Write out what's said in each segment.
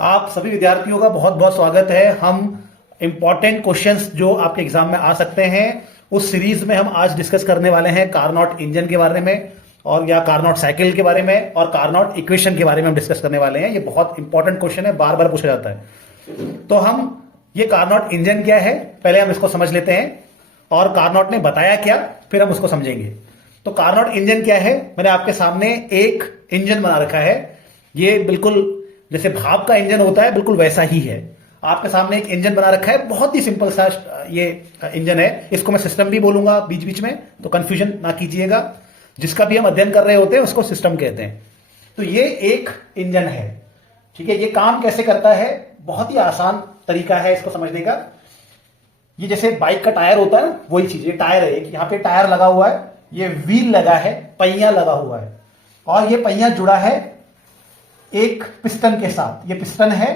आप सभी विद्यार्थियों का बहुत बहुत स्वागत है। हम इंपॉर्टेंट क्वेश्चंस जो आपके एग्जाम में आ सकते हैं उस सीरीज में हम आज डिस्कस करने वाले हैं कारनॉट इंजन के बारे में और या कारनॉट साइकिल के बारे में और कारनॉट इक्वेशन के बारे में हम डिस्कस करने वाले हैं। ये बहुत इंपॉर्टेंट क्वेश्चन है, बार बार पूछा जाता है। तो हम ये कारनॉट इंजन क्या है पहले हम इसको समझ लेते हैं और कारनॉट ने बताया क्या फिर हम उसको समझेंगे। तो कारनॉट इंजन क्या है, मैंने आपके सामने एक इंजन बना रखा है। ये बिल्कुल जैसे भाप का इंजन होता है बिल्कुल वैसा ही है। आपके सामने एक इंजन बना रखा है, बहुत ही सिंपल सा ये इंजन है। इसको मैं सिस्टम भी बोलूंगा बीच बीच में, तो कंफ्यूजन ना कीजिएगा। जिसका भी हम अध्ययन कर रहे होते हैं उसको सिस्टम कहते हैं। तो ये एक इंजन है, ठीक है। ये काम कैसे करता है, बहुत ही आसान तरीका है इसको समझने का। ये जैसे बाइक का टायर होता है ना, वही चीज। ये टायर है, एक यहाँ पे टायर लगा हुआ है, ये व्हील लगा है, पहिया लगा हुआ है और ये पहिया जुड़ा है एक पिस्टन के साथ। ये पिस्टन है,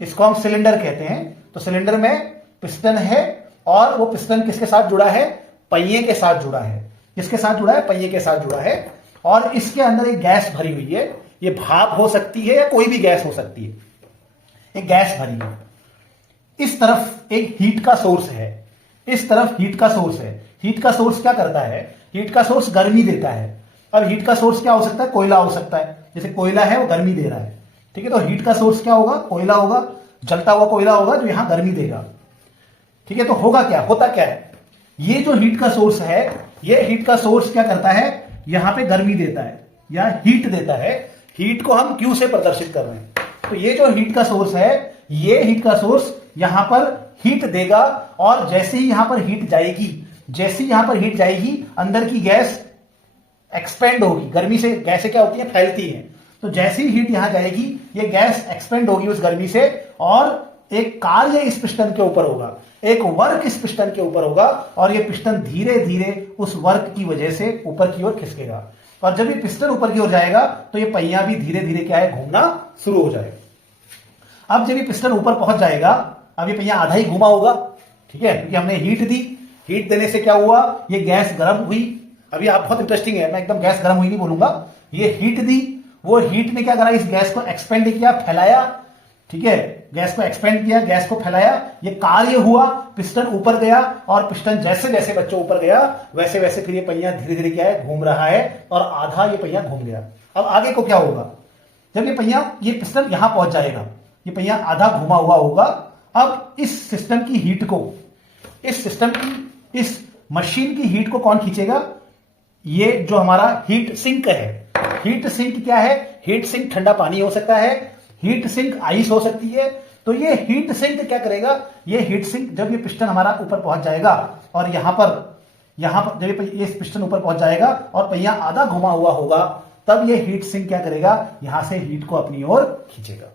इसको हम सिलेंडर कहते हैं। तो सिलेंडर में पिस्टन है और वो पिस्टन किसके साथ जुड़ा है, पहिए के साथ जुड़ा है। किसके साथ जुड़ा है, पहिए के साथ जुड़ा है। और इसके अंदर एक गैस भरी हुई है। ये भाप हो सकती है या कोई भी गैस हो सकती है। एक गैस भरी है। इस तरफ एक हीट का सोर्स है, इस तरफ हीट का सोर्स है। हीट का सोर्स क्या करता है, हीट का सोर्स गर्मी देता है। अब हीट का सोर्स क्या हो सकता है, कोयला हो सकता है। जैसे कोयला है वो गर्मी दे रहा है, ठीक है। तो हीट का सोर्स क्या होगा, कोयला होगा, जलता हुआ कोयला होगा जो यहां गर्मी देगा, ठीक है। तो होगा क्या, होता क्या है, ये जो हीट का सोर्स है, ये हीट का सोर्स क्या करता है, यहां पे गर्मी देता है या हीट देता है। हीट को हम क्यू से प्रदर्शित कर रहे हैं। तो ये जो हीट का सोर्स है, ये हीट का सोर्स यहां पर हीट देगा और जैसे ही यहां पर हीट जाएगी, जैसे ही यहां पर हीट जाएगी, अंदर की गैस एक्सपेंड होगी। गर्मी से गैसें क्या होती है, फैलती हैं। तो जैसे ही हीट यहां जाएगी, ये गैस एक्सपेंड होगी उस गर्मी से और एक कार्य इस पिस्टन के ऊपर होगा, एक वर्क इस पिस्टन के ऊपर होगा और ये पिस्टन धीरे धीरे उस वर्क की वजह से ऊपर की ओर खिसकेगा। और जब ये पिस्टन ऊपर की ओर जाएगा तो ये पहिया भी धीरे धीरे क्या है, घूमना शुरू हो जाएगा। अब जब ये पिस्टन ऊपर पहुंच जाएगा, अब ये पहिया आधा ही घूमा होगा, ठीक है, क्योंकि हमने हीट दी। हीट देने से क्या हुआ, ये गैस गर्म हुई। अभी आप बहुत इंटरेस्टिंग है, मैं एकदम गैस गर्म हुई नहीं बोलूंगा। ये हीट दी, वो हीट ने क्या करा, इस गैस को एक्सपेंड किया, फैलाया, ठीक है। गैस को एक्सपेंड किया, गैस को फैलाया, ये कार्य हुआ। पिस्टन ऊपर गया और पिस्टन जैसे जैसे बच्चों ऊपर गया वैसे वैसे फिर ये पहिया धीरे धीरे क्या है, घूम रहा है और आधा ये पहिया घूम गया। अब आगे को क्या होगा, जब ये पहिया, ये पिस्टन यहां पहुंच जाएगा, ये पहिया आधा घुमा हुआ होगा। अब इस सिस्टम की हीट को, इस सिस्टम की, इस मशीन की हीट को कौन खींचेगा, ये जो हमारा हीट सिंक है। हीट सिंक क्या है, हीट सिंक ठंडा पानी हो सकता है, हीट सिंक आइस हो सकती है। तो ये हीट सिंक क्या करेगा, ये हीट सिंक जब ये पिस्टन हमारा ऊपर पहुंच जाएगा और यहां पर जब ये पिस्टन ऊपर पहुंच जाएगा और पहिया आधा घुमा हुआ होगा, तब ये हीट सिंक क्या करेगा, यहां से हीट को अपनी ओर खींचेगा।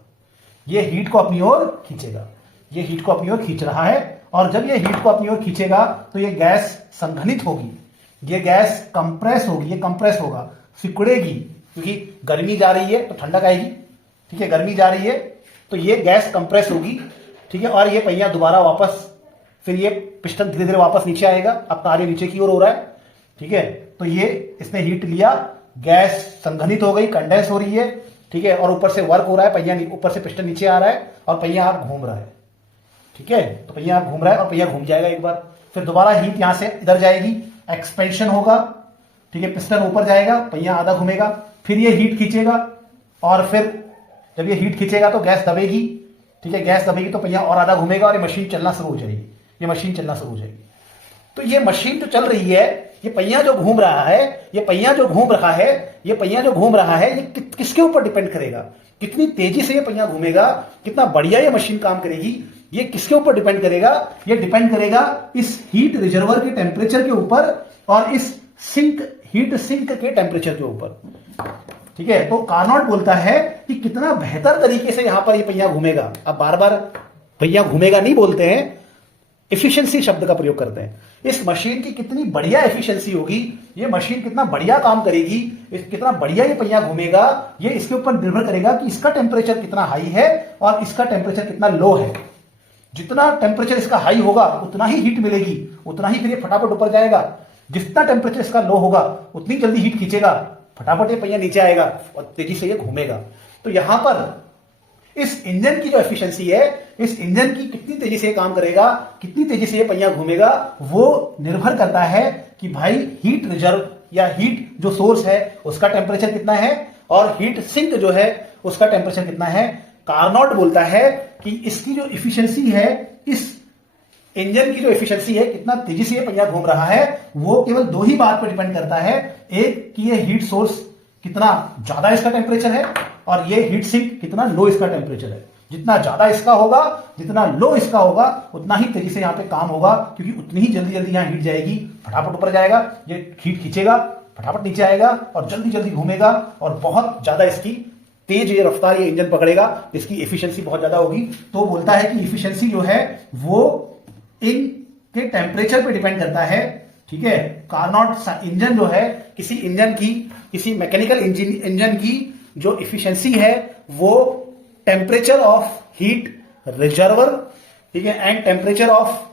ये हीट को अपनी ओर खींचेगा, ये हीट को अपनी ओर खींच रहा है। और जब ये हीट को अपनी ओर खींचेगा तो ये गैस संघनित होगी, ये गैस कंप्रेस होगी, ये कंप्रेस होगा, सिकुड़ेगी, क्योंकि गर्मी जा रही है तो ठंडक आएगी, ठीक है। गर्मी जा रही है तो ये गैस कंप्रेस होगी, ठीक है। और ये पहिया दोबारा वापस, फिर ये पिस्टन धीरे धीरे वापस नीचे आएगा, अब कार्य नीचे की ओर हो रहा है, ठीक है। तो ये इसने हीट लिया, गैस संघनित हो गई, कंडेंस हो रही है, ठीक है। और ऊपर से वर्क हो रहा है, पहिया ऊपर से पिस्टन नीचे आ रहा है और पहिया आप घूम रहा है, ठीक है। तो पहिया आप घूम रहा है और पहिया घूम जाएगा एक बार, फिर दोबारा हीट यहां से इधर जाएगी, एक्सपेंशन होगा, ठीक है। पिस्टन ऊपर जाएगा, पहिया आधा घूमेगा, फिर ये हीट खींचेगा और फिर जब ये हीट खींचेगा तो गैस दबेगी, ठीक है। गैस दबेगी तो पहिया और आधा घूमेगा और ये मशीन चलना शुरू हो जाएगी, ये मशीन चलना शुरू हो जाएगी। तो ये मशीन जो चल रही है, ये पहिया जो घूम रहा है, ये पहिया जो घूम रहा है, ये पहिया जो घूम रहा है, ये किसके ऊपर डिपेंड करेगा, कितनी तेजी से ये पहिया घूमेगा, कितना बढ़िया ये मशीन काम करेगी, ये किसके ऊपर डिपेंड करेगा, ये डिपेंड करेगा इस हीट रिजर्वर के टेम्परेचर के ऊपर और इस सिंक, हीट सिंक के टेम्परेचर के ऊपर, ठीक है। तो कार्नॉट बोलता है कि कितना बेहतर तरीके से यहां पर ये पहिया घूमेगा। अब बार बार पहिया घूमेगा नहीं बोलते हैं, एफिशिएंसी शब्द का प्रयोग करते हैं। इस मशीन की कितनी बढ़िया एफिशिएंसी होगी, ये मशीन कितना बढ़िया काम करेगी, कितना बढ़िया ये पहिया घूमेगा, ये इसके ऊपर निर्भर करेगा कि इसका टेम्परेचर कितना हाई है और इसका टेम्परेचर कितना लो है। जितना टेम्परेचर इसका हाई होगा उतना ही हीट मिलेगी, उतना ही फिर ये फटाफट ऊपर जाएगा। जितना टेम्परेचर इसका लो होगा उतनी जल्दी हीट खींचेगा, फटाफट ये पहिया नीचे आएगा और तेजी से ये घूमेगा। तो यहां पर इस इंजन की जो एफिशिएंसी है, इस इंजन की कितनी तेजी से काम करेगा, कितनी तेजी से ये पहिया घूमेगा, वो निर्भर करता है कि भाई हीट रिजर्व या हीट जो सोर्स है उसका टेम्परेचर कितना है और हीट सिंक जो है उसका टेम्परेचर कितना है। कार्नोट बोलता है कि इसकी जो इफिशियंसी है, इस इंजन की जो एफिशिएंसी है, कितना तेजी से ये पहिया घूम रहा है, वो केवल दो ही बात पर डिपेंड करता है। एक कि ये हीट सोर्स कितना ज्यादा इसका टेम्परेचर है और ये हीट सिंक कितना लो इसका टेम्परेचर है। जितना ज्यादा इसका होगा, जितना लो इसका होगा, उतना ही तेजी से यहां पे काम होगा, क्योंकि उतनी ही जल्दी जल्दी यहां हीट जाएगी, फटाफट ऊपर जाएगा, ये हीट खींचेगा, फटाफट नीचे आएगा और जल्दी जल्दी घूमेगा और बहुत ज्यादा इसकी तेज ये रफ्तार ये इंजन पकड़ेगा, इसकी एफिशिएंसी बहुत ज्यादा होगी। तो बोलता है कि एफिशिएंसी जो है वो इन के टेम्परेचर पे डिपेंड करता है। ठीक है, कार्नोट इंजन जो है, किसी इंजन की, किसी मैकेनिकल इंजन की जो एफिशिएंसी है वो टेम्परेचर ऑफ हीट रिजर्वर, ठीक है, एंड टेम्परेचर ऑफ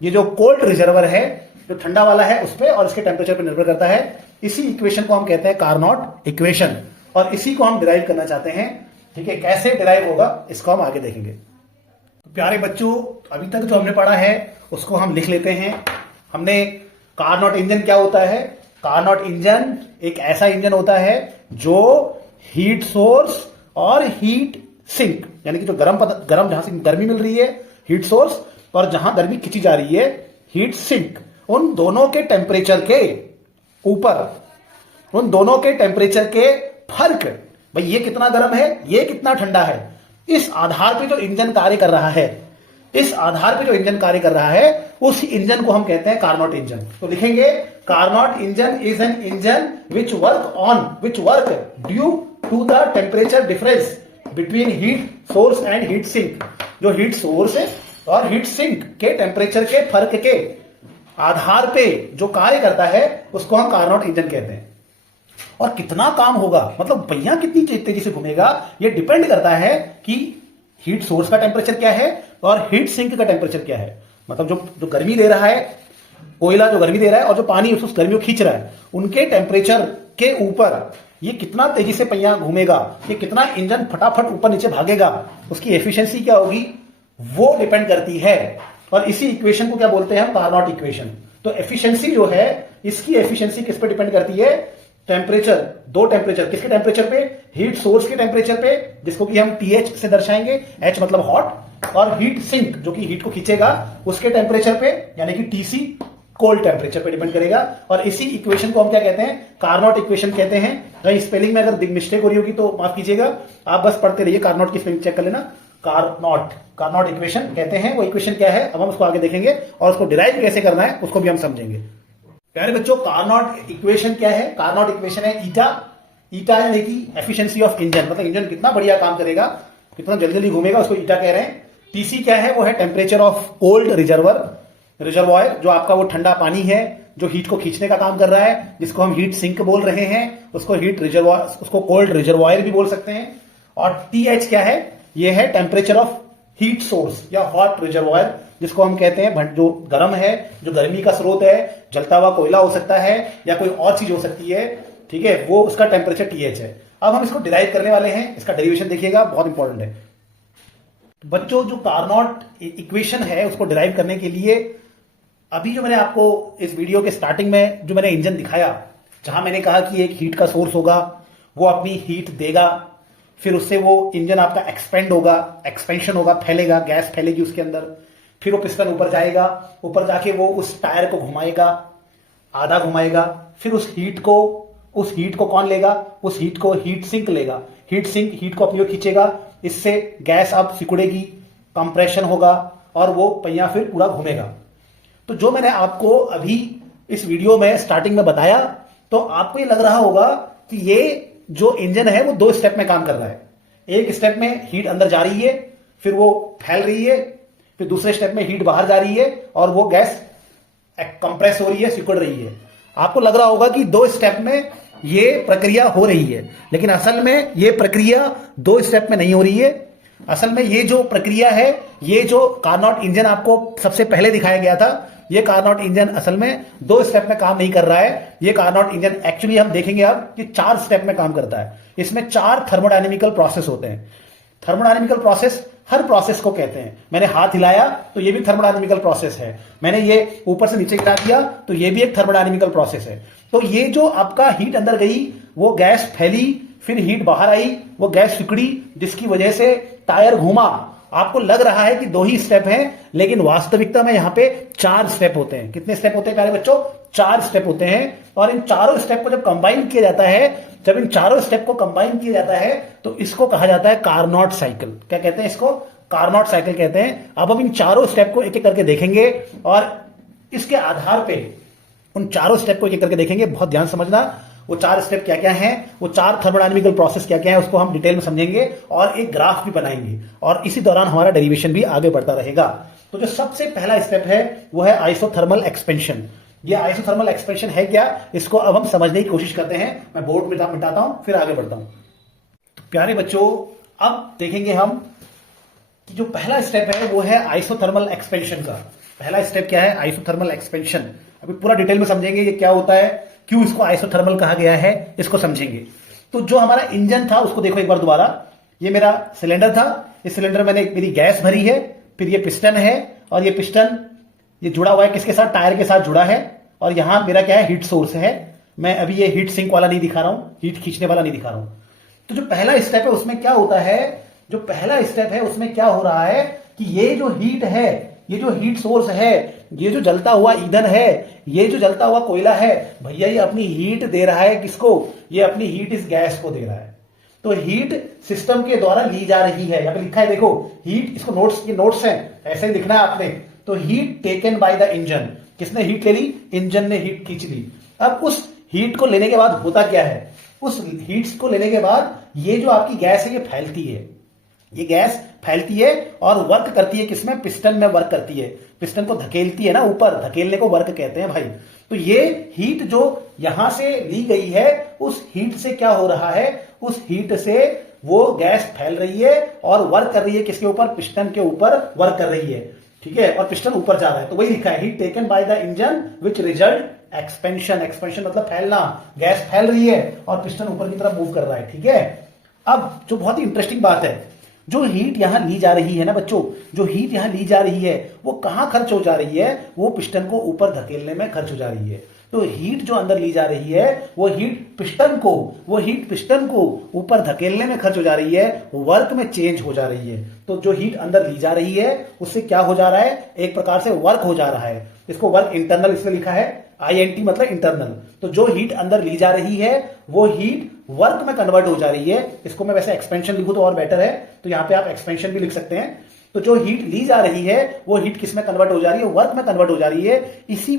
ये जो कोल्ड रिजर्वर है, जो ठंडा वाला है, उस पर और इसके टेम्परेचर पर निर्भर करता है। इसी इक्वेशन को हम कहते हैं कार्नोट इक्वेशन और इसी को हम डिराइव करना चाहते हैं। ठीक है, कैसे डिराइव होगा इसको हम आगे देखेंगे। तो प्यारे बच्चों, अभी तक जो हमने पढ़ा है उसको हम लिख लेते हैं। हमने कार्नोट इंजन क्या होता है? कार्नोट इंजन एक ऐसा इंजन होता है जो हीट सोर्स और हीट सिंक, यानी कि जो गर्म जहां से गर्मी मिल रही है हीट सोर्स, और जहां गर्मी खींची जा रही है हीट सिंक, उन दोनों के टेम्परेचर के ऊपर, उन दोनों के टेम्परेचर के फर्क, भाई ये कितना गर्म है, ये कितना ठंडा है, इस आधार पे जो इंजन कार्य कर रहा है, इस आधार पे जो इंजन कार्य कर रहा है, उस इंजन को हम कहते हैं कार्नोट इंजन। तो लिखेंगे Carnot engine is an engine which work due to the temperature difference between heat source and heat sink. जो हीट सोर्स है और हीट सिंक के टेम्परेचर के फर्क के आधार पे जो कार्य करता है उसको हम कार्नोट इंजन कहते हैं। और कितना काम होगा, मतलब पहिया कितनी तेजी से घूमेगा, ये डिपेंड करता है कि हीट सोर्स का टेम्परेचर क्या है और हीट सिंक का टेम्परेचर क्या है। मतलब जो गर्मी दे रहा है, कोयला जो गर्मी दे रहा है और जो पानी उस गर्मी को खींच रहा है, उनके टेम्परेचर के ऊपर ये कितना तेजी से पहिया घूमेगा, ये कितना इंजन फटाफट ऊपर नीचे भागेगा, उसकी एफिशिएंसी क्या होगी, वो डिपेंड करती है। और इसी इक्वेशन को क्या बोलते हैं हम? Carnot equation. तो एफिशिएंसी जो है, इसकी एफिशिएंसी किस पे डिपेंड करती है? टेम्परेचर, दो टेम्परेचर, किसके टेम्परेचर पे? हीट सोर्स के टेम्परेचर पे, जिसको कि हम TH से दर्शाएंगे, H मतलब हॉट, और हीट सिंक जो कि हीट को खींचेगा उसके टेम्परेचर पे, यानी कि TC कोल्ड टेम्परेचर पे डिपेंड करेगा। और इसी इक्वेशन को हम क्या कहते हैं? कार्नोट इक्वेशन कहते हैं। कहीं स्पेलिंग में अगर मिस्टेक हो रही होगी तो माफ कीजिएगा, आप बस पढ़ते रहिए, कार्नोट की स्पेलिंग चेक कर लेना। कार्नोट इक्वेशन कहते हैं। वो इक्वेशन क्या है अब हम उसको आगे देखेंगे और उसको डिराइव कैसे करना है उसको भी हम समझेंगे। प्यारे बच्चों, कार्नोट इक्वेशन क्या है? कार्नोट इक्वेशन है ईटा। ईटा यानी कि एफिशिएंसी ऑफ इंजन, मतलब इंजन कितना बढ़िया काम करेगा, कितना जल्दी जल्दी घूमेगा, उसको ईटा कह रहे हैं। टीसी क्या है? वो है टेम्परेचर ऑफ कोल्ड रिजर्वॉयर, जो आपका वो ठंडा पानी है जो हीट को खींचने का काम कर रहा है, जिसको हम हीट सिंक बोल रहे हैं, उसको हीट रिजर्वॉयर, उसको कोल्ड रिजर्वॉयर भी बोल सकते हैं। और TH क्या है? ये है टेम्परेचर ऑफ हीट सोर्स या हॉट रिजर्वॉयर, जिसको हम कहते हैं जो गर्म है, जो गर्मी का स्रोत है, जलता हुआ कोयला हो सकता है या कोई और चीज हो सकती है, ठीक है, वो उसका टेम्परेचर TH है। अब हम इसको डिराइव करने वाले हैं, इसका डेरिवेशन देखिएगा, बहुत इंपॉर्टेंट है। बच्चों, जो कार्नोट इक्वेशन है उसको डिराइव करने के लिए अभी जो मैंने आपको इस वीडियो के स्टार्टिंग में जो मैंने इंजन दिखाया, जहां मैंने कहा कि एक हीट का सोर्स होगा, वो अपनी हीट देगा, फिर उससे वो इंजन आपका एक्सपेंड होगा, एक्सपेंशन होगा, फैलेगा, गैस फैलेगी उसके अंदर, फिर वो पिस्टन ऊपर जाएगा, ऊपर जाके वो उस टायर को घुमाएगा, आधा घुमाएगा, फिर उस हीट को कौन लेगा? उस हीट को हीट सिंक लेगा। हीट सिंक हीट को अपनी ओर खींचेगा, इससे गैस अब सिकुड़ेगी, कंप्रेशन होगा और वो पहिया फिर पूरा घूमेगा। तो जो मैंने आपको अभी इस वीडियो में स्टार्टिंग में बताया, तो आपको ये लग रहा होगा कि ये जो इंजन है वो दो स्टेप में काम कर रहा है। एक स्टेप में हीट अंदर जा रही है, फिर वो फैल रही है, फिर दूसरे स्टेप में हीट बाहर जा रही है और वो गैस कंप्रेस हो रही है, सिकुड़ रही है। आपको लग रहा होगा कि दो स्टेप में ये प्रक्रिया हो रही है, लेकिन असल में ये प्रक्रिया दो स्टेप में नहीं हो रही है। असल में ये जो प्रक्रिया है, ये जो कार्नोट इंजन आपको सबसे पहले दिखाया गया था, ये कार्नोट इंजन असल में दो स्टेप में काम नहीं कर रहा है। ये कार्नोट इंजन एक्चुअली हम देखेंगे अब कि 4 स्टेप में काम करता है। इसमें 4 थर्मोडायनेमिकल प्रोसेस होते हैं। थर्मोडायनेमिकल प्रोसेस हर प्रोसेस को कहते हैं। मैंने हाथ हिलाया तो ये भी थर्मोडायनेमिकल प्रोसेस है, मैंने ये ऊपर से नीचे गिरा दिया तो ये भी एक थर्मोडायनेमिकल प्रोसेस है। तो ये जो आपका हीट अंदर गई, वो गैस फैली, फिर हीट बाहर आई, वो गैस सिकुड़ी, जिसकी वजह से टायर घूमा। आपको लग रहा है कि 2 ही स्टेप हैं, लेकिन वास्तविकता में यहां पे 4 स्टेप होते हैं। कितने स्टेप होते हैं प्यारे बच्चों? 4 स्टेप होते हैं। और इन चारों स्टेप को जब कंबाइन किया जाता है, जब इन चारों स्टेप को कंबाइन किया जाता है तो इसको कहा जाता है कार्नोट साइकिल। क्या कहते हैं इसको? कार्नोट साइकिल कहते हैं। अब हम इन चारों स्टेप को एक एक करके देखेंगे और इसके आधार पे उन चारों स्टेप को एक एक करके देखेंगे। बहुत ध्यान समझना, वो 4 स्टेप क्या क्या हैं, वो 4 थर्मोडायनेमिकल प्रोसेस क्या क्या है, उसको हम डिटेल में समझेंगे और एक ग्राफ भी बनाएंगे, और इसी दौरान हमारा डेरिवेशन भी आगे बढ़ता रहेगा। तो जो सबसे पहला स्टेप है वो है आइसोथर्मल एक्सपेंशन। ये आइसोथर्मल एक्सपेंशन है क्या, इसको अब हम समझने की कोशिश करते हैं। मैं बोर्ड मिटाता हूं, फिर आगे बढ़ता हूं। तो प्यारे बच्चों, अब देखेंगे हम कि जो पहला स्टेप है वो है आइसोथर्मल एक्सपेंशन का। पहला स्टेप क्या है? Isothermal expansion. अभी पूरा डिटेल में समझेंगे ये क्या होता है, क्यों इसको आइसोथर्मल कहा गया है, इसको समझेंगे। तो जो हमारा इंजन था उसको देखो एक बार दोबारा। ये मेरा सिलेंडर था, इस सिलेंडर में मेरी गैस भरी है, फिर ये पिस्टन है, और ये पिस्टन ये जुड़ा हुआ है किसके साथ? टायर के साथ जुड़ा है। और यहां मेरा क्या है? हीट सोर्स है। मैं अभी ये हीट सिंक वाला नहीं दिखा रहा हूं, हीट खींचने वाला नहीं दिखा रहा हूं। तो जो पहला स्टेप है उसमें क्या होता है, जो पहला स्टेप है उसमें क्या हो रहा है कि ये जो हीट है, ये जो हीट सोर्स है, ये जो जलता हुआ ईंधन है, ये जो जलता हुआ कोयला है, भैया ये अपनी हीट दे रहा है किसको? ये अपनी हीट इस गैस को दे रहा है। तो हीट सिस्टम के द्वारा ली जा रही है। यहां पे लिखा है देखो, हीट, इसको नोट्स, ये नोट्स हैं, ऐसे ही लिखना है आपने। तो heat taken by the engine. किसने हीट ले ली? इंजन ने हीट खींच ली। अब उस हीट को लेने के बाद होता क्या है? उस हीट को लेने के बाद ये जो आपकी गैस है ये फैलती है, ये गैस फैलती है और वर्क करती है किसमें? पिस्टन में वर्क करती है। पिस्टन को धकेलती है ना ऊपर, धकेलने को वर्क कहते हैं भाई। तो ये हीट जो यहां से ली गई है, उस हीट से क्या हो रहा है? उस हीट से वो गैस फैल रही है और वर्क कर रही है किसके ऊपर? पिस्टन के ऊपर वर्क कर रही है, ठीक है। और पिस्टन ऊपर जा रहा है, तो वही लिखा है, heat taken by the engine which result expansion. Expansion मतलब फैलना, गैस फैल रही है और पिस्टन ऊपर की तरफ मूव कर रहा है, ठीक है। अब जो बहुत ही इंटरेस्टिंग बात है, जो हीट यहां ली जा रही है ना बच्चों, जो हीट यहां ली जा रही है वो कहां खर्च हो जा रही है? वो पिस्टन को ऊपर धकेलने में खर्च हो जा रही है। तो हीट जो अंदर ली जा रही है वो हीट पिस्टन को ऊपर धकेलने में खर्च हो जा रही है, वर्क में चेंज हो जा रही है। तो जो हीट अंदर ली जा रही है उससे क्या हो जा रहा है? एक प्रकार से वर्क हो जा रहा है। इसको वर्क इंटरनल इसमें लिखा है, INT मतलब इंटरनल। तो जो हीट अंदर ली जा रही है वो हीट वर्क में कन्वर्ट हो जा रही है। इसको मैं वैसे एक्सपेंशन लिखूं तो और बेटर है, तो यहां पे आप एक्सपेंशन भी लिख सकते हैं। तो जो हीट ली जा रही है वो हीट किस में कन्वर्ट हो जा रही है? वर्क में कन्वर्ट हो जा रही है। इसी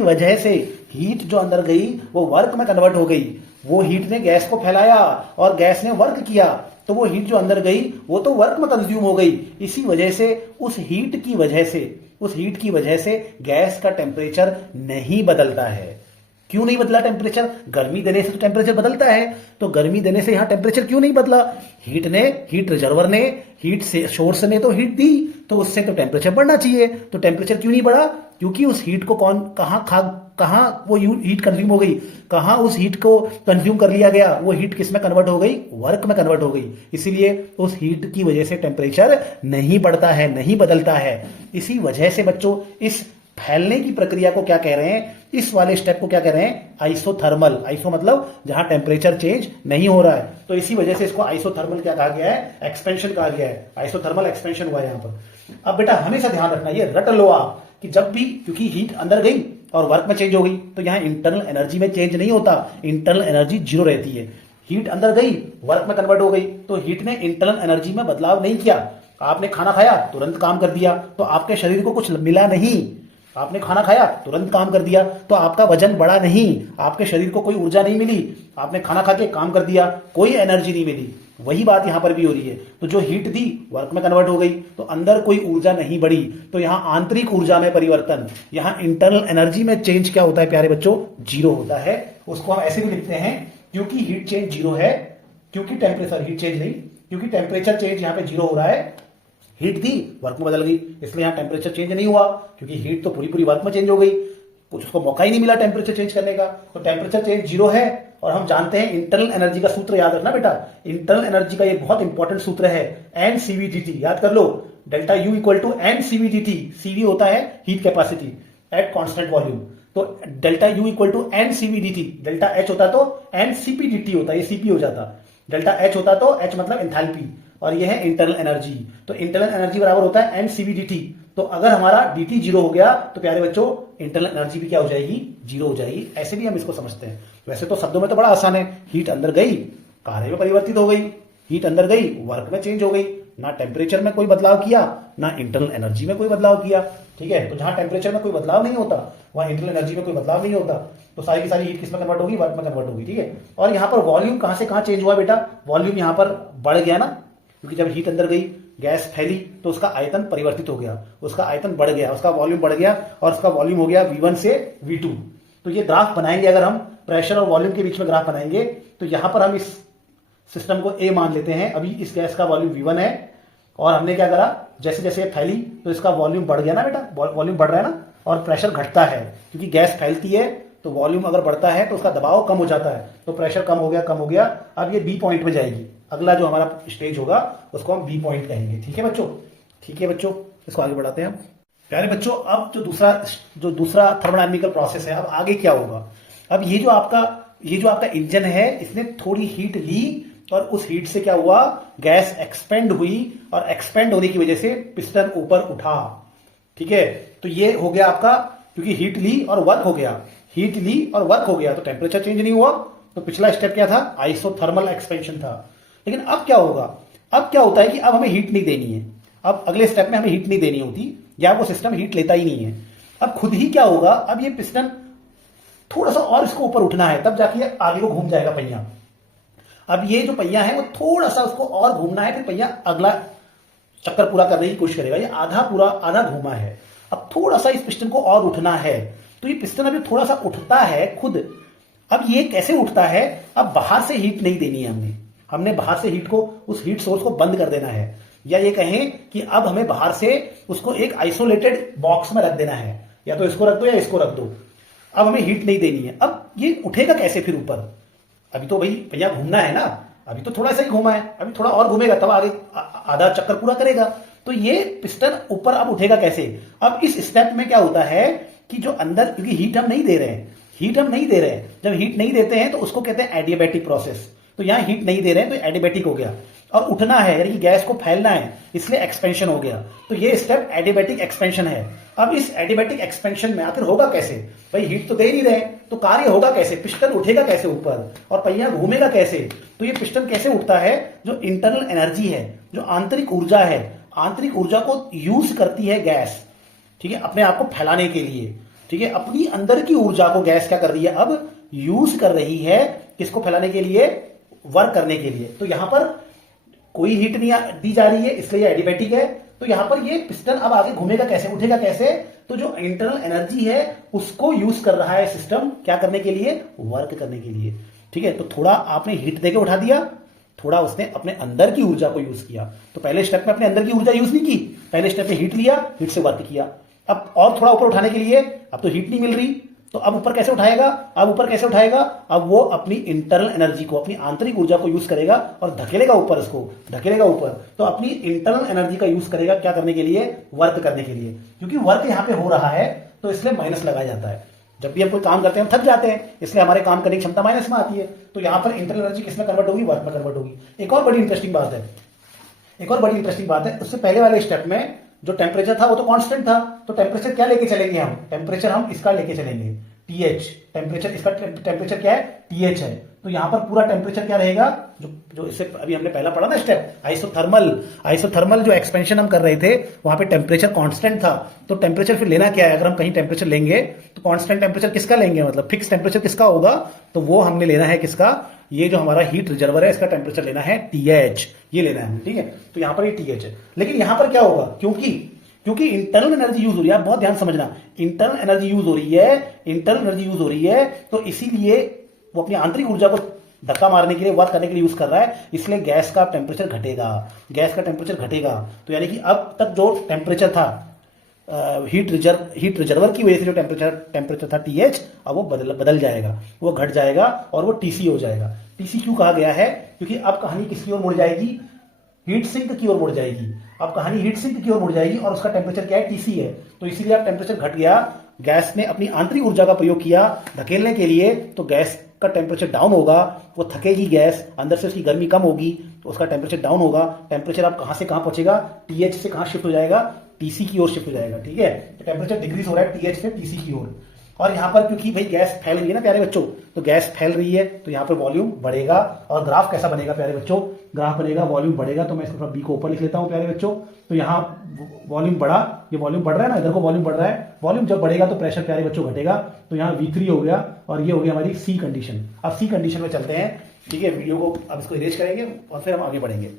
वजह से हीट जो अंदर गई वो वर्क में कन्वर्ट हो गई। वो हीट ने गैस को फैलाया और गैस ने वर्क किया, तो वो हीट जो अंदर गई वो तो वर्क में कंज्यूम हो गई। इसी वजह से उस हीट की वजह से गैस का टेम्परेचर नहीं बदलता है। क्यों नहीं बदला टेम्परेचर? गर्मी देने से तो टेम्परेचर बदलता है, तो गर्मी देने से यहां टेम्परेचर क्यों नहीं बदला? हीट रिजर्वर ने, हीट से सोर्स ने तो हीट दी, तो उससे तो टेम्परेचर बढ़ना चाहिए। तो टेम्परेचर क्यों नहीं बढ़ा? क्योंकि उस हीट को कहां वो हीट कंज्यूम हो गई, कहां उस हीट को कंज्यूम कर लिया गया? वो हीट किस में कन्वर्ट हो गई? वर्क में कन्वर्ट हो गई। इसीलिए उस हीट की वजह से टेम्परेचर नहीं बढ़ता है, नहीं बदलता है। इसी वजह से बच्चों इस फैलने की प्रक्रिया को क्या कह रहे हैं? इस वाले स्टेप को क्या कह रहे हैं? आइसोथर्मल। आइसो मतलब जहां टेम्परेचर चेंज नहीं हो रहा है, तो इसी वजह से इसको आइसोथर्मल क्या कहा गया है? एक्सपेंशन कहा गया है। आइसोथर्मल एक्सपेंशन हुआ है यहां पर। अब बेटा हमेशा ध्यान रखना, ये रट लो आप, कि जब भी, क्योंकि हीट अंदर गई और वर्क में चेंज हो गई, तो यहां इंटरनल एनर्जी में चेंज नहीं होता, इंटरनल एनर्जी 0 रहती है। हीट अंदर गई, वर्क में कन्वर्ट हो गई, तो हीट ने इंटरनल एनर्जी में बदलाव नहीं किया। आपने खाना खाया, तुरंत काम कर दिया, तो आपके शरीर को कुछ मिला नहीं। आपने खाना खाया, तुरंत काम कर दिया, तो आपका वजन बढ़ा नहीं, आपके शरीर को कोई ऊर्जा नहीं मिली। आपने खाना खा के काम कर दिया, कोई एनर्जी नहीं मिली। वही बात यहां पर भी हो रही है। तो जो हीट दी वर्क में कन्वर्ट हो गई, तो अंदर कोई ऊर्जा नहीं बढ़ी, तो यहां आंतरिक ऊर्जा में परिवर्तन, यहां इंटरनल एनर्जी में चेंज क्या होता है प्यारे बच्चों? 0 होता है। उसको हम ऐसे भी लिखते हैं, क्योंकि हीट चेंज 0 है, क्योंकि टेम्परेचर, हीट चेंज नहीं, क्योंकि टेम्परेचर चेंज यहां पे 0 हो रहा है। हीट दी, वर्क में बदल गई, इसलिए यहां टेम्परेचर चेंज नहीं हुआ, क्योंकि हीट तो पूरी वर्क में चेंज हो गई। कुछ उसको मौका ही नहीं मिला टेम्परेचर चेंज करने का, तो टेम्परेचर चेंज 0 है। और हम जानते हैं इंटरनल एनर्जी का सूत्र याद रखना बेटा, इंटरनल एनर्जी का ये बहुत इंपॉर्टेंट सूत्र है एन सीवीडीटी, याद कर लो, delta U equal to N CvdT. Cv होता है heat capacity at constant volume, तो delta U equal to N CvdT. Delta H होता तो एन सीपीडीटी होता, ये सीपी हो जाता। डेल्टा एच होता तो एच मतलब एंथैल्पी, और ये है इंटरनल एनर्जी। तो इंटरनल एनर्जी बराबर होता है एन सीवीडीटी। तो अगर हमारा dt 0 हो गया तो प्यारे बच्चों इंटरनल एनर्जी भी क्या हो जाएगी, 0 हो जाएगी। ऐसे भी हम इसको समझते हैं। वैसे तो शब्दों में तो बड़ा आसान है, हीट अंदर गई कार्य में परिवर्तित हो गई, हीट अंदर गई वर्क में चेंज हो गई, ना टेम्परेचर में कोई बदलाव किया ना इंटरनल एनर्जी में कोई बदलाव किया। ठीक है, तो जहां टेम्परेचर में कोई बदलाव नहीं होता वहां इंटरनल एनर्जी में कोई बदलाव नहीं होता, तो सारी की सारी हीट किस में कन्वर्ट होगी, वर्क में कन्वर्ट होगी। ठीक है, और यहाँ पर वॉल्यूम कहां से कहां चेंज हुआ बेटा, वॉल्यूम यहाँ पर बढ़ गया ना, क्योंकि जब हीट अंदर गई गैस फैली तो उसका आयतन परिवर्तित हो गया, उसका आयतन बढ़ गया, उसका वॉल्यूम बढ़ गया, और उसका वॉल्यूम हो गया V1 से V2। तो ये ग्राफ बनाएंगे, अगर हम प्रेशर और वॉल्यूम के बीच में ग्राफ बनाएंगे तो यहां पर हम इस सिस्टम को A मान लेते हैं। अभी इस गैस का वॉल्यूम V1 है, और हमने क्या करा, जैसे जैसे ये फैली तो इसका वॉल्यूम बढ़ गया ना बेटा, वॉल्यूम बढ़ रहा है ना, और प्रेशर घटता है, क्योंकि गैस फैलती है तो वॉल्यूम अगर बढ़ता है तो उसका दबाव कम हो जाता है, तो प्रेशर कम हो गया कम हो गया। अब ये बी पॉइंट में जाएगी, अगला जो हमारा स्टेज होगा उसको हम बी पॉइंट कहेंगे। ठीक है बच्चों, ठीक है बच्चों, इसको आगे बढ़ाते हैं हम। प्यारे बच्चों, अब जो दूसरा थर्मोडायनामिकल प्रोसेस है, अब आगे क्या होगा। अब ये जो आपका इंजन है, इसने थोड़ी हीट ली और उस हीट से क्या हुआ, गैस एक्सपेंड हुई, और एक्सपेंड होने की वजह से पिस्टन ऊपर उठा। ठीक है, तो ये हो गया आपका, क्योंकि हीट ली और वर्क हो गया, हीट ली और वर्क हो गया, तो टेम्परेचर चेंज नहीं हुआ। तो पिछला स्टेप क्या था, आइसोथर्मल एक्सपेंशन था। लेकिन अब क्या होगा, अब क्या होता है कि अब हमें हीट नहीं देनी है, अब अगले स्टेप में हमें हीट नहीं देनी होती, या वो सिस्टम हीट लेता ही नहीं है। अब खुद ही क्या होगा, अब ये पिस्टन थोड़ा सा और इसको ऊपर उठना है, तब जाके आगे को घूम जाएगा पहिया। अब ये जो पहिया है वो थोड़ा सा उसको और घूमना है, फिर पहिया अगला चक्कर पूरा करने की कोशिश करेगा। ये आधा घूमा है, अब थोड़ा सा इस पिस्टन को और उठना है, तो ये पिस्टन अभी थोड़ा सा उठता है खुद। अब ये कैसे उठता है, अब बाहर से हीट नहीं देनी है, हमने बाहर से हीट को, उस हीट सोर्स को बंद कर देना है, या ये कहें कि अब हमें बाहर से उसको एक आइसोलेटेड बॉक्स में रख देना है, या तो इसको रख दो या इसको रख दो। अब हमें हीट नहीं देनी है। अब ये उठेगा कैसे फिर ऊपर, अभी तो भाई पहिया घूमना है ना, अभी तो थोड़ा सा ही घूमा है, अभी थोड़ा और घूमेगा तब आगे आधा चक्कर पूरा करेगा। तो ये पिस्टन ऊपर अब उठेगा कैसे। अब इस स्टेप में क्या होता है कि जो अंदर, क्योंकि हीट हम नहीं दे रहे हैं, जब हीट नहीं देते हैं तो उसको कहते हैं एडियाबैटिक प्रोसेस। तो यहां हीट नहीं दे रहे हैं तो एडियाबैटिक हो गया, और उठना है यानी कि गैस को फैलना है, इसलिए एक्सपेंशन हो गया। तो ये स्टेप एडियाबैटिक एक्सपेंशन है। अब इस एडियाबैटिक एक्सपेंशन में आखिर होगा कैसे, भाई हीट तो दे नहीं रहे, तो कार्य होगा कैसे, पिस्टन उठेगा कैसे ऊपर और पहिया घूमेगा कैसे। तो ये पिस्टन कैसे उठता है, जो इंटरनल एनर्जी है, जो आंतरिक ऊर्जा है, आंतरिक ऊर्जा को यूज करती है गैस, ठीक है, अपने आप को फैलाने के लिए। ठीक है, अपनी अंदर की ऊर्जा को गैस क्या कर रही है, अब यूज कर रही है, किसको फैलाने के लिए, वर्क करने के लिए। तो यहां पर कोई हीट नहीं दी जा रही है, इसलिए एडियाबैटिक है। तो यहां पर ये पिस्टन अब आगे घूमेगा कैसे, उठेगा कैसे, तो जो इंटरनल एनर्जी है उसको यूज कर रहा है सिस्टम, क्या करने के लिए, वर्क करने के लिए। ठीक है, तो थोड़ा आपने हीट देके उठा दिया, थोड़ा उसने अपने अंदर की ऊर्जा को यूज किया। तो पहले स्टेप में अपने अंदर की ऊर्जा यूज नहीं की, पहले स्टेप में हीट लिया, हीट से वर्क किया। अब और थोड़ा ऊपर उठाने के लिए, अब तो हीट नहीं मिल रही, तो अब ऊपर कैसे उठाएगा, अब वो अपनी इंटरनल एनर्जी को, अपनी आंतरिक ऊर्जा को यूज करेगा और धकेलेगा ऊपर, इसको धकेलेगा ऊपर। तो अपनी इंटरनल एनर्जी का यूज करेगा क्या करने के लिए, वर्क करने के लिए। क्योंकि वर्क यहां पे हो रहा है तो इसलिए माइनस लगाया जाता है। जब भी हम कोई काम करते हैं हम थक जाते हैं, इसलिए हमारे काम करने की क्षमता माइनस में आती है। तो यहां पर इंटरनल एनर्जी किसमें कन्वर्ट होगी, वर्क में कन्वर्ट होगी। एक और बड़ी इंटरेस्टिंग बात है, उससे पहले वाले स्टेप में जो टेम्परेचर था वो तो कांस्टेंट था, तो टेम्परेचर क्या लेके चलेंगे हम, टेम्परेचर हम इसका लेके चलेंगे, TH। टेम्परेचर, इसका टेम्परेचर क्या है, TH है। तो यहां पर पूरा टेम्परेचर क्या रहेगा, जो इससे अभी हमने पहला पढ़ा ना स्टेप, आइसोथर्मल जो एक्सपेंशन हम कर रहे थे वहां पे टेम्परेचर कांस्टेंट था। तो टेम्परेचर फिर लेना क्या है, अगर हम कहीं टेम्परेचर लेंगे तो कांस्टेंट टेम्परेचर किसका लेंगे, मतलब फिक्स टेम्परेचर किसका होगा, तो वो हमने लेना है किसका, ये जो हमारा हीट रिजर्वर है इसका टेम्परेचर लेना है TH, ये लेना है। ठीक है, तो यहां पर ये TH है। लेकिन यहां पर क्या होगा, क्योंकि इंटरनल एनर्जी यूज हो रही है, बहुत ध्यान समझना, इंटरनल एनर्जी यूज हो रही है, तो इसीलिए वो अपनी आंतरिक ऊर्जा को धक्का मारने के लिए, वर्क करने के लिए यूज कर रहा है, इसलिए गैस का टेम्परेचर घटेगा। तो यानी कि अब तक जो टेम्परेचर था हीट रिजर्वर की वजह से जो टेम्परेचर था TH, अब वो बदल जाएगा, वो घट जाएगा और वो TC हो जाएगा। TC क्यों कहा गया है? क्योंकि अब कहानी किसकी ओर मुड़ जाएगी? हीट सिंक की ओर मुड़ जाएगी। अब कहानी हीट सिंक की ओर मुड़ जाएगी और उसका टेम्परेचर क्या है? TC है। तो इसीलिए अब टेम्परेचर घट गया, गैस ने अपनी आंतरिक ऊर्जा का प्रयोग किया धकेलने के लिए, तो गैस का टेम्परेचर डाउन होगा, वो थकेगी गैस, अंदर से उसकी गर्मी कम होगी, तो उसका टेम्परेचर डाउन होगा। टेम्परेचर अब कहां से कहां पहुंचेगा? TH से कहां शिफ्ट हो जाएगा? TC की ओर शिफ्ट हो जाएगा। ठीक है, तो टेम्परेचर डिक्रीज हो रहा है TH से TC की ओर। और यहां पर क्योंकि भाई गैस फैल रही है ना प्यारे बच्चों, तो गैस फैल रही है तो यहां पर वॉल्यूम बढ़ेगा। और ग्राफ कैसा बनेगा प्यारे बच्चों? ग्राफ बनेगा, वॉल्यूम बढ़ेगा, तो मैं इसको बी को ऊपर लिख लेता हूं प्यारे बच्चों। तो यहाँ वॉल्यूम बढ़ा, ये वॉल्यूम बढ़ रहा है ना, इधर को वॉल्यूम बढ़ रहा है। वॉल्यूम जब बढ़ेगा तो प्रेशर प्यारे बच्चों घटेगा, तो यहाँ V3 हो गया और ये हो गया हमारी C कंडीशन। अब C कंडीशन में चलते हैं। ठीक है, वीडियो को अब इसको इरेज करेंगे और फिर हम आगे बढ़ेंगे।